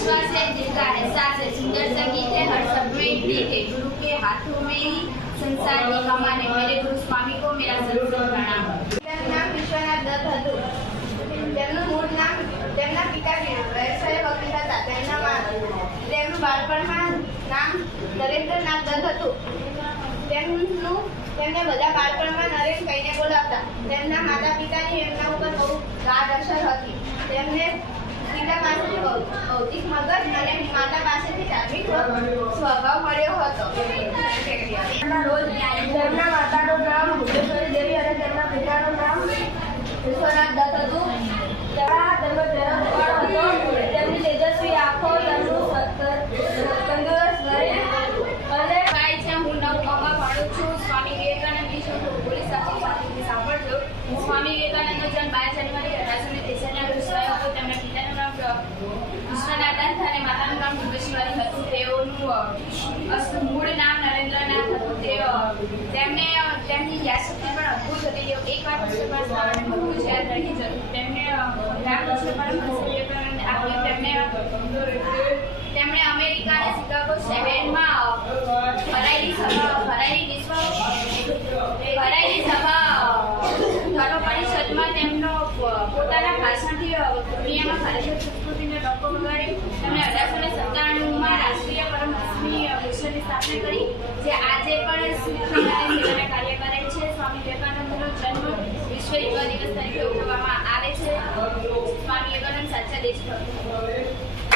विश्वास है, दिल का एहसास है, सुंदर संगीत है, हर शब्द में एक प्रीत है। गुरु के हाथों में ही संसार की कमान है। मेरे गुरु स्वामी को मेरा सत्संग प्रणाम। નામ વિશ્વનાથ દત્ત હતું. તેમનું મૂળ નામ તેમના પિતાજી વ્યવસાય વકીલ હતા. તેમનું બાળપણમાં નામ નરેન્દ્રનાથ દત્ત હતું. તેમને બધા બાળપણમાં નરેન કહીને બોલાવતા. તેમના માતા પિતાની એમના ઉપર બહુ ગાઢ અસર હતી. તેમને પિતા પાસેથી ભૌતિક મગજ અને માતા પાસેથી ધાર્મિક સ્વભાવ મળ્યો હતો. તેમના માતાનું નામ ભુવનેશ્વરી દેવી અને તેમના પિતાનું નામ વિશ્વનાથ દત્ત હતું. તેમનો જન્મ હતો. તેમની તેજસ્વી આંખો, તેમનું તંદુરસ્ત શરીર અને ભાઈ છે, હું 9મા ભણું છું. સ્વામી વિવેકાનંદ વિશે પોલીસ સાથે સાંભળજો. સ્વામી વિવેકાનંદનો જન્મ 12 જાન્યુઆરી 1863 ના રોજ થયો હતો. તેમના પિતાનું નામ વિશ્વનાથ અને માતાનું નામ ભુવનેશ્વરી હતું. તેઓનું મૂળ નામ નરેન્દ્રનાથ હતું. તેમની યાદશક્તિ પણ અદ્ભુત હતી. તેઓ એકવાર પુસ્તકમાં બધું જ યાદ રાખી જતું. તેમને નામ પુસ્તક પણ આપ્યું. તેમણે અમેરિકા અને શિકાગો શહેરમાં ભરાયેલી સભા ધર્મ પરિષદમાં તેમનો પોતાના ભાષણથી દુનિયામાં ભારતીય સંસ્કૃતિને ડંકો વગાડ્યો. તેમણે 1897માં રાષ્ટ્રીય પરમહંસની મિશનની સ્થાપના કરી, જે આજે પણ શિક્ષણ અને સેવાના કાર્ય કરે છે. સ્વામી વિવેકાનંદનો જન્મ વિશ્વ યુવા દિવસ તરીકે ઉજવવામાં આવે છે. સ્વામી વિવેકાનંદ સાચા દેશભક્ત.